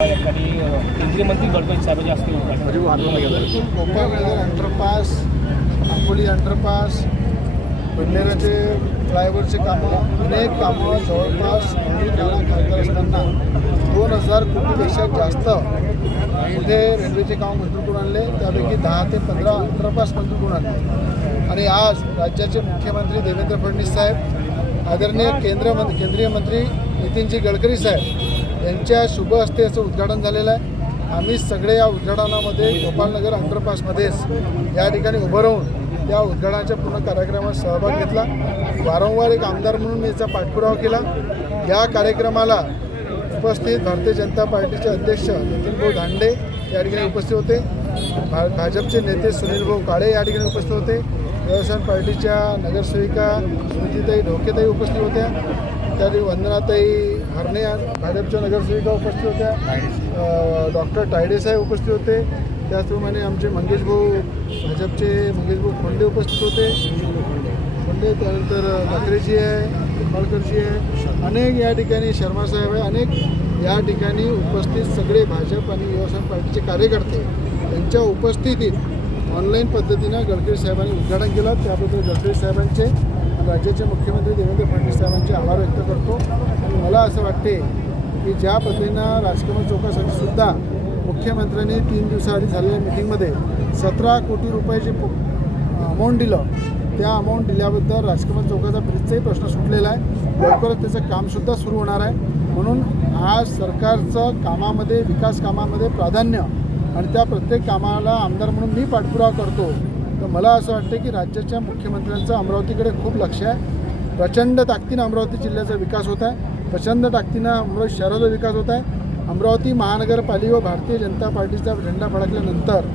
केंद्रीय मंत्री गडकरी साहेबांच्या हस्ते गोपाळनगर अंडरपास, आंबोली अंडरपास, बंडेराचे फ्लायओव्हरचे कामं, अनेक कामं जवळपास खासदार असताना 2000 कोटीपेक्षा जास्त कुठे रेल्वेचे काम मंजूर करून आणले. त्यापैकी 10 ते 15 अंडरपास मंजूर करून आणले. आणि आज राज्याचे मुख्यमंत्री देवेंद्र फडणवीस साहेब, आदरणीय केंद्रीय मंत्री नितीनजी गडकरी साहेब यांच्या शुभ हस्ते याचं उद्घाटन झालेलं आहे. आम्ही सगळे या उद्घाटनामध्ये गोपाळनगर अंडरपासमध्येच या ठिकाणी उभं राहून त्या उद्घाटनाच्या पूर्ण कार्यक्रमात सहभाग घेतला. वारंवार एक आमदार म्हणून मी याचा पाठपुरावा केला. या कार्यक्रमाला उपस्थित भारतीय जनता पार्टीचे अध्यक्ष नितीनभाऊ धांडे या ठिकाणी उपस्थित होते. भाजपचे नेते सुनीलभाऊ काळे या ठिकाणी उपस्थित होते. व्यवसाय पार्टीच्या नगरसेविका स्मृतीताई ढोकेताई उपस्थित होत्या. त्यावेळी वंदनाताई हरणे भाजपच्या नगरसेविका उपस्थित होत्या. डॉक्टर तायडेसाहेब उपस्थित होते. त्याचप्रमाणे आमचे भाजपचे मंगेशभाऊ खोंडे उपस्थित होते. त्यानंतर ठाकरेजी आहे, निंबाळकरजी आहे, अनेक या ठिकाणी शर्मासाहेब आहे, अनेक या ठिकाणी उपस्थित सगळे भाजप आणि व्यवसाय पार्टीचे कार्यकर्ते यांच्या उपस्थितीत ऑनलाईन पद्धतीनं गडकरी साहेबांनी उद्घाटन केलं. त्याबद्दल गडकरी साहेबांचे आणि राज्याचे मुख्यमंत्री देवेंद्र फडणवीस साहेबांचे आभार व्यक्त करतो. आणि मला असं वाटते की ज्या पद्धतीनं राजकमल चौकासाठी सुद्धा मुख्यमंत्र्यांनी 3 दिवसाआधी झालेल्या मिटिंगमध्ये 17 कोटी रुपयाचे अमाऊंट दिलं. त्या अमाऊंट दिल्याबद्दल राजकमल चौकाचा ब्रिजचाही प्रश्न सुटलेला आहे. लवकरच त्याचं कामसुद्धा सुरू होणार आहे. म्हणून आज सरकारचं कामामध्ये, विकास कामामध्ये प्राधान्य आणि त्या प्रत्येक कामाला आमदार म्हणून मी पाठपुरावा करतो. तर मला असं वाटतं की राज्याच्या मुख्यमंत्र्यांचं अमरावतीकडे खूप लक्ष आहे. प्रचंड ताकदीनं अमरावती जिल्ह्याचा विकास होत आहे. प्रचंड ताकदीनं अमरावती शहराचा विकास होत आहे. अमरावती महानगरपालिका व भारतीय जनता पार्टीचा झेंडा फडकल्यानंतर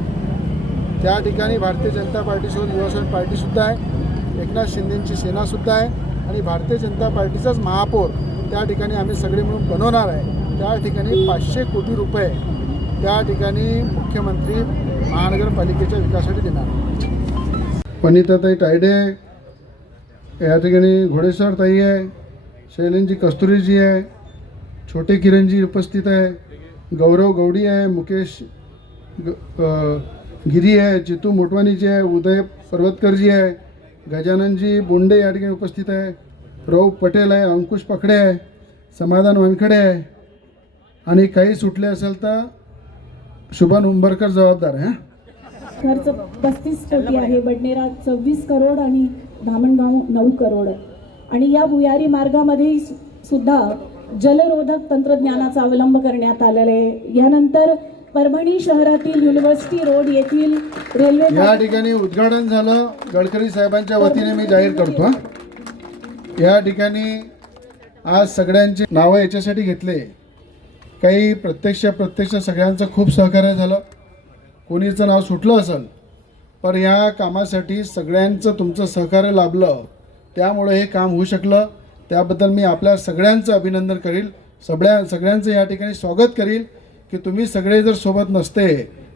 त्या ठिकाणी भारतीय जनता पार्टीसोबत युवासेना पार्टीसुद्धा आहे, एकनाथ शिंदेंची सेनासुद्धा आहे आणि भारतीय जनता पार्टीचाच महापौर त्या ठिकाणी आम्ही सगळे मिळून बनवणार आहे. त्या ठिकाणी 500 कोटी रुपये त्या ठिकाणी मुख्यमंत्री महानगरपालिकेच्या विकासासाठी देणार. वनिताताई तायडे या ठिकाणी, घोडेसर ताई आहे, शैलेंद्रजी कस्तुरीजी आहे, छोटे किरणजी उपस्थित आहे, गौरव गौडी आहे, मुकेश गिरी आहे, चितू मोटवानीजी आहे, उदय पर्वतकरजी आहे, गजाननजी बोंडे या ठिकाणी उपस्थित आहे, रौफ पटेल आहे, अंकुश पकडे आहे, समाधान वानखडे आहे आणि काही सुटले असेल तर शुभन उंबरकर जबाबदार आहे. खर्च 35 कोटी आहे. बडनेरा 26 करोड आणि धामणगाव 9 करोड. आणि या भुयारी मार्गामध्ये सुद्धा जलरोधक तंत्रज्ञानाचा अवलंब करण्यात आलेला आहे. यानंतर परभणी शहरातील युनिव्हर्सिटी रोड येथील रेल्वे या ठिकाणी उद्घाटन झालं. गडकरी साहेबांच्या वतीने मी जाहीर करतो. या ठिकाणी आज सगळ्यांची नावं याच्यासाठी घेतले. काही प्रत्यक्ष सगळ्यांचं खूप सहकार्य झालं. कोणीचं नाव सुटलं असेल पण या कामासाठी सगळ्यांचं तुमचं सहकार्य लाभलं, त्यामुळे हे काम होऊ शकलं. त्याबद्दल मी आपल्या सगळ्यांचं अभिनंदन करील. सगळ्यांचं या ठिकाणी स्वागत करील की तुम्ही सगळे जर सोबत नसते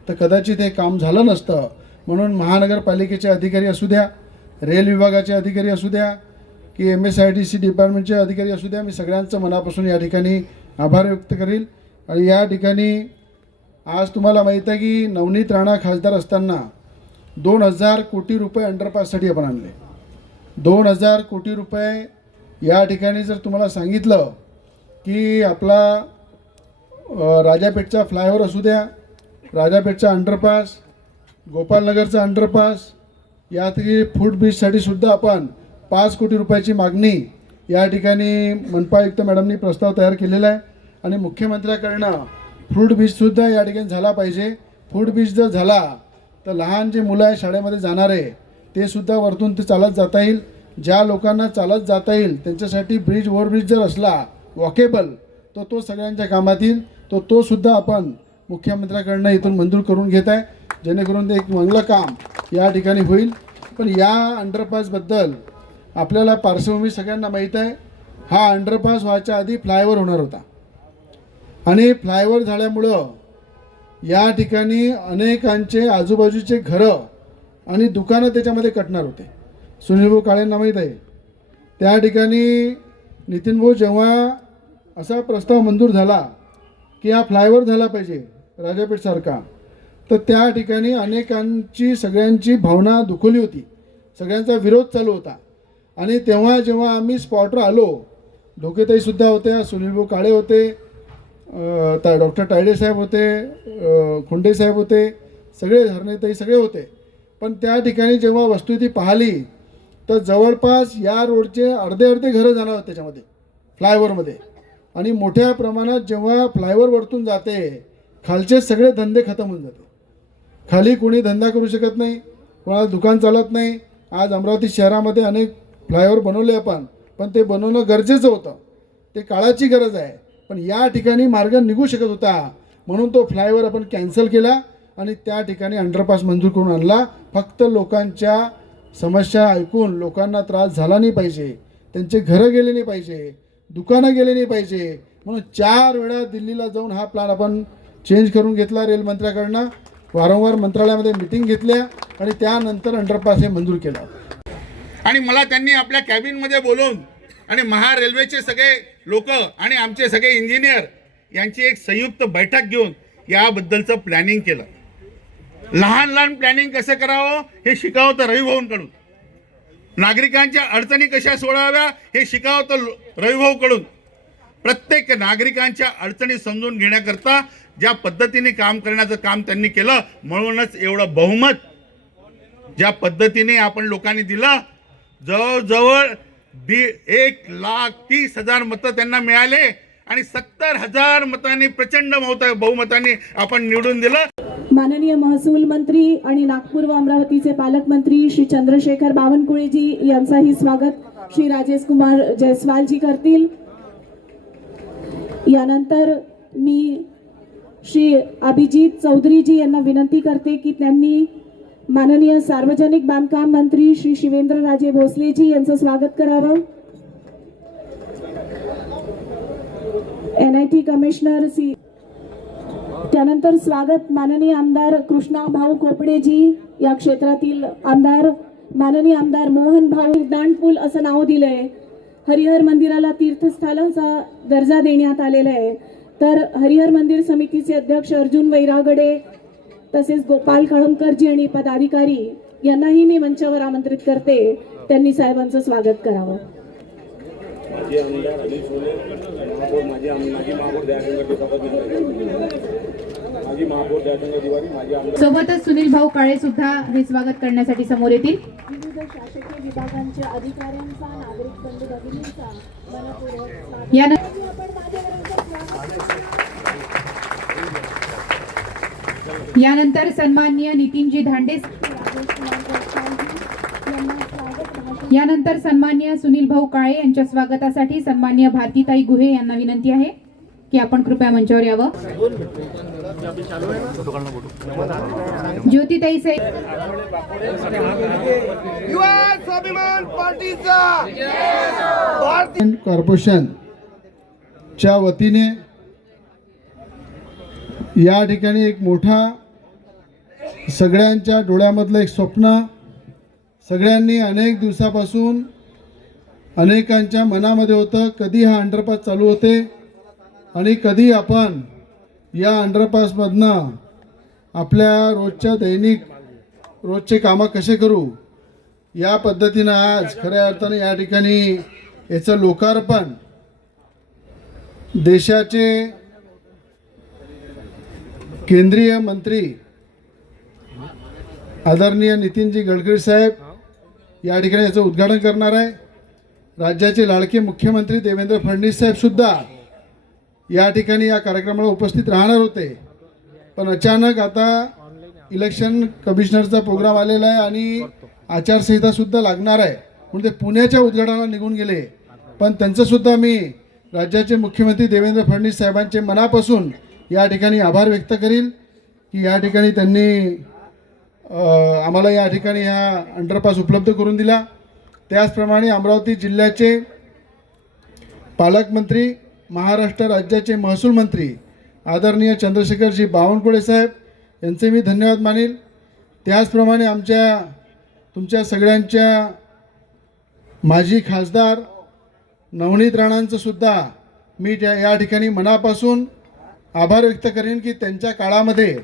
तर कदाचित हे काम झालं नसतं. म्हणून महानगरपालिकेचे अधिकारी असू द्या, रेल विभागाचे अधिकारी असू द्या की MSIDC डिपार्टमेंटचे अधिकारी असू द्या, मी सगळ्यांचं मनापासून या ठिकाणी आभार व्यक्त करील. आणि या ठिकाणी आज तुम्हाला माहीत आहे की नवनीत राणा खासदार असताना 2000 कोटी रुपये अंडरपाससाठी आपण आणले. 2000 कोटी रुपये या ठिकाणी जर तुम्हाला सांगितलं की आपला राजापेठचा फ्लायओव्हर असू द्या, राजापेठचा अंडरपास, गोपाळनगरचा अंडरपास, यात फूट ब्रिजसाठी सुद्धा आपण 5 कोटी रुपयाची मागणी या ठिकाणी मनपा आयुक्त मॅडमनी प्रस्ताव तयार केलेला आहे. आणि मुख्यमंत्र्याकडनं फूट ब्रिजसुद्धा या ठिकाणी झाला पाहिजे. फूट ब्रिज जर झाला तर लहान जे मुलं आहे शाळेमध्ये जाणारे ते सुद्धा वरतून ते चालत जाता येईल. ज्या लोकांना चालत जाता येईल त्यांच्यासाठी ब्रिज ओव्हरब्रिज जर असला वॉकेबल तर तो सगळ्यांच्या कामात येईल. तो सुद्धा आपण मुख्यमंत्र्याकडनं इथून मंजूर करून घेत आहे, जेणेकरून ते एक चांगलं काम या ठिकाणी होईल. पण या अंडरपासबद्दल आपल्याला पार्श्वभूमी सगळ्यांना माहीत आहे. हा अंडरपास व्हायच्या आधी फ्लायओव्हर होणार होता आणि फ्लायओव्हर झाल्यामुळं या ठिकाणी अनेकांचे आजूबाजूचे घरं आणि दुकानं त्याच्यामध्ये कटणार होते. सुनीलभाऊ काळेंना माहीत आहे. त्या ठिकाणी नितीनभाऊ जेव्हा असा प्रस्ताव मंजूर झाला की हा फ्लायओव्हर झाला पाहिजे राजापेठसारखा, तर त्या ठिकाणी अनेकांची सगळ्यांची भावना दुखवली होती, सगळ्यांचा विरोध चालू होता. आणि तेव्हा जेव्हा आम्ही स्पॉटवर आलो, ढोकेताईसुद्धा होत्या, सुनीलभाऊ काळे होते, डॉक्टर तायडे साहेब होते, खुंडे साहेब होते, सगळे हरणेताई सगळे होते. पण त्या ठिकाणी जेव्हा वस्तुस्थिती पाहिली तर जवळपास या रोडचे अर्धे घरं जाणार होते त्याच्यामध्ये, फ्लायओव्हरमध्ये. आणि मोठ्या प्रमाणात जेव्हा फ्लायओव्हर वरतून जाते, खालचे सगळे धंदे खतम होऊन जाते. खाली कोणी धंदा करू शकत नाही, कोणाला दुकान चालत नाही. आज अमरावती शहरामध्ये अनेक फ्लायओव्हर बनवले आपण, पण ते बनवणं गरजेचं होतं, ते काळाची गरज आहे. पण या ठिकाणी मार्ग निघू शकत होता, म्हणून तो फ्लायओव्हर आपण कॅन्सल केला आणि त्या ठिकाणी अंडरपास मंजूर करून आणला. फक्त लोकांच्या समस्या ऐकून, लोकांना त्रास झाला नाही पाहिजे, त्यांचे घरं गेले नाही पाहिजे, दुकानं गेले नाही पाहिजे, म्हणून 4 वेळा दिल्लीला जाऊन हा प्लॅन आपण चेंज करून घेतला. रेल मंत्र्याकडनं वारंवार मंत्रालयामध्ये मिटिंग घेतल्या आणि त्यानंतर अंडरपास हे मंजूर केलं. आणि मला त्यांनी आपल्या कॅबिनमध्ये बोलवून आणि महारेल्वेचे सगळे लोक आणि आमचे सगळे इंजिनियर यांची एक संयुक्त बैठक घेऊन याबद्दलचं प्लॅनिंग केलं. लहान लहान प्लॅनिंग कसं करावं हे शिकावं तर रविभाऊंकडून, नागरिकांच्या अडचणी कशा सोडाव्या हे शिकावं तर रविभाऊकडून. प्रत्येक नागरिकांच्या अडचणी समजून घेण्याकरता ज्या पद्धतीने काम करण्याचं काम त्यांनी केलं, म्हणूनच एवढं बहुमत ज्या पद्धतीने आपण लोकांनी दिलं, जवळजवळ 1,30,000 मतं त्यांना मिळाले आणि 70,000 मतांनी प्रचंड बहुमताने आपण निवडून दिलं. माननीय महसूल मंत्री आणि नागपूर व अमरावतीचे पालकमंत्री श्री चंद्रशेखर बावनकुळेजी यांचाही स्वागत श्री राजेश कुमार जयस्वालजी करतील. यानंतर मी श्री अभिजित चौधरीजी यांना विनंती करते की त्यांनी माननीय सार्वजनिक बांधकाम मंत्री श्री शिवेंद्रराजे भोसलेजी यांचं स्वागत करावं. NIT कमिशनर सी, त्यानंतर स्वागत माननीय आमदार कृष्णा भाऊ खोपडेजी, या क्षेत्रातील आमदार माननीय आमदार मोहन भाऊ. दांडपूल असं नाव दिलंय, हरिहर मंदिराला तीर्थस्थळाचा दर्जा देण्यात आलेला आहे. तर हरिहर मंदिर समितीचे अध्यक्ष अर्जुन वैरागडे तसेच गोपाल कळमकरजी आणि पदाधिकारी यांनाही मी मंचावर आमंत्रित करते, त्यांनी साहेबांचं स्वागत करावं. सोबतच सुनील भाऊ काळे सुद्धा हे स्वागत करण्यासाठी समोर येतील. विविध शासकीय विभागांच्या अधिकाऱ्यांचा, नागरिक बंधू भगिनींचा मनपूर्वक स्वागत. यानंतर सन्माननीय नितीनजी धांडे, यानंतर सन्माननीय सुनील भाऊ काळे यांच्या स्वागतासाठी सन्माननीय भारतीताई गुहे यांना विनंती आहे की आपण कृपया मंचावर यावं. ज्योतिताई साहेब, कॉर्पोरेशनच्या वतीने या ठिकाणी एक मोठा सगळ्यांच्या डोळ्यामधलं एक स्वप्न, सगळ्यांनी अनेक दिवसापासून अनेकांच्या मनामध्ये होतं, कधी हा अंडरपास चालू होते आणि कधी आपण या अंडरपासमधनं आपल्या रोजचे कामं कसे करू. या पद्धतीनं आज खऱ्या अर्थाने या ठिकाणी याचं लोकार्पण देशाचे केंद्रीय मंत्री आदरणीय नितीनजी गडकरी साहेब या ठिकाणी याचं उद्घाटन करणार आहे. राज्याचे लाडके मुख्यमंत्री देवेंद्र फडणवीस साहेब सुद्धा या ठिकाणी या कार्यक्रमाला उपस्थित राहणार होते, पण अचानक आता इलेक्शन कमिशनरचा प्रोग्राम आलेला आहे आणि आचारसंहिता सुद्धा लागणार आहे, म्हणून ते पुण्याच्या उद्घाटनाला निघून गेले. पण त्यांचंसुद्धा मी राज्याचे मुख्यमंत्री देवेंद्र फडणवीस साहेबांचे मनापासून या ठिकाणी आभार व्यक्त करील की या ठिकाणी त्यांनी आम्हाला या ठिकाणी हा अंडरपास उपलब्ध करून दिला. त्याचप्रमाणे अमरावती जिल्ह्याचे पालकमंत्री, महाराष्ट्र राज्याचे महसूल मंत्री आदरणीय चंद्रशेखरजी बावनकुळे साहेब यांचे मी धन्यवाद मानेल. त्याचप्रमाणे तुमच्या सगळ्यांच्या माजी खासदार नवनीत राणांचं सुद्धा मी या ठिकाणी मनापासून आभार व्यक्त करेन की त्यांच्या काळामध्ये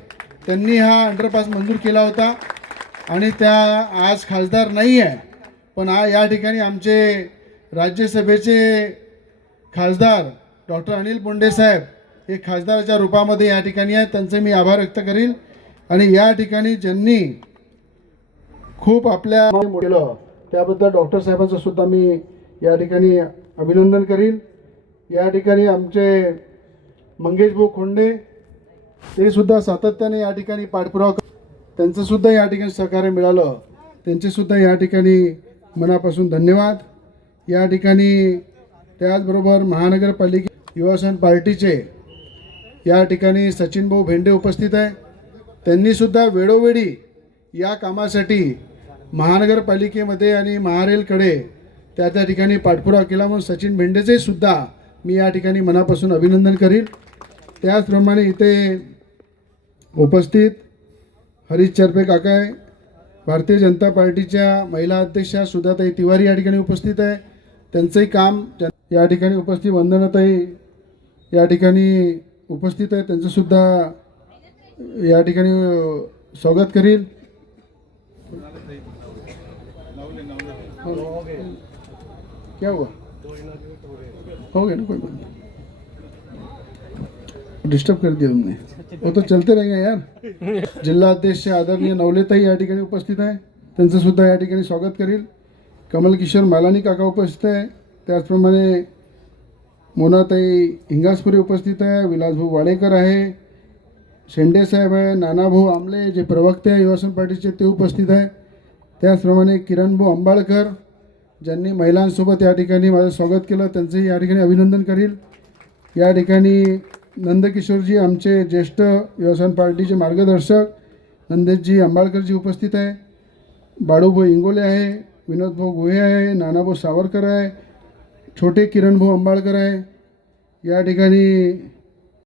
त्यांनी हा अंडरपास मंजूर केला होता आणि त्या आज खासदार नाही आहे, पण या ठिकाणी आमचे राज्यसभेचे खासदार डॉक्टर अनिल बोंडे साहेब हे खासदाराच्या रूपामध्ये या ठिकाणी आहेत. त्यांचे मी आभार व्यक्त करील. आणि या ठिकाणी ज्यांनी खूप आपल्या केलं त्याबद्दल डॉक्टर साहेबांचं सुद्धा मी या ठिकाणी अभिनंदन करील. या ठिकाणी आमचे मंगेशभाऊ खोंडे ते सुद्धा सातत्याने या ठिकाणी पाठपुरावा त्यांचं सुद्धा या ठिकाणी सहकार्य मिळालं, त्यांचे सुद्धा या ठिकाणी मनापासून धन्यवाद. या ठिकाणी त्याचबरोबर महानगरपालिका युवासेना पार्टीचे या ठिकाणी सचिनभाऊ भेंडे उपस्थित आहे. त्यांनीसुद्धा वेळोवेळी या कामासाठी महानगरपालिकेमध्ये आणि महारेलकडे त्या ठिकाणी पाठपुरावा केला, म्हणून सचिन भेंडेचे सुद्धा मी या ठिकाणी मनापासून अभिनंदन करील. त्याचप्रमाणे इथे उपस्थित हरीश चरपे काका आहे, भारतीय जनता पार्टीच्या महिला अध्यक्षा सुधाताई तिवारी या ठिकाणी उपस्थित आहे. त्यांचंही काम या ठिकाणी उपस्थित वंदनाताई या ठिकाणी उपस्थित आहे, त्यांचंसुद्धा या ठिकाणी स्वागत करील. क्या हुआ हो गया ना, कोई बात नहीं, डिस्टर्ब कर दिया तुमने, वो तो चलते रहेंगे यार. जिल्हा अध्यक्ष आदरणीय नवलेताई या ठिकाणी उपस्थित आहे, त्यांचं सुद्धा या ठिकाणी स्वागत करील. कमल किशोर मालानी काका उपस्थित आहे. त्याचप्रमाणे मोनाताई हिंगासपुरे उपस्थित आहे, विलासभाऊ वाडेकर आहे, शेंडे साहेब आहे, नानाभाऊ आमले जे प्रवक्ते आहे युवासेना पार्टीचे ते उपस्थित आहे. त्याचप्रमाणे किरणभाऊ अंबाळकर ज्यांनी महिलांसोबत या ठिकाणी माझं स्वागत केलं, त्यांचंही या ठिकाणी अभिनंदन करील. या ठिकाणी नंदकिशोरजी आमचे ज्येष्ठ युवासेना पार्टीचे मार्गदर्शक नंदेशजी अंबाळकरजी उपस्थित आहे. बाळूभाऊ इंगोले आहे, विनोदभाऊ गुहे आहे, नानाभाऊ सावरकर आहे, छोटे किरणभाऊ अंबाळकर आहे. या ठिकाणी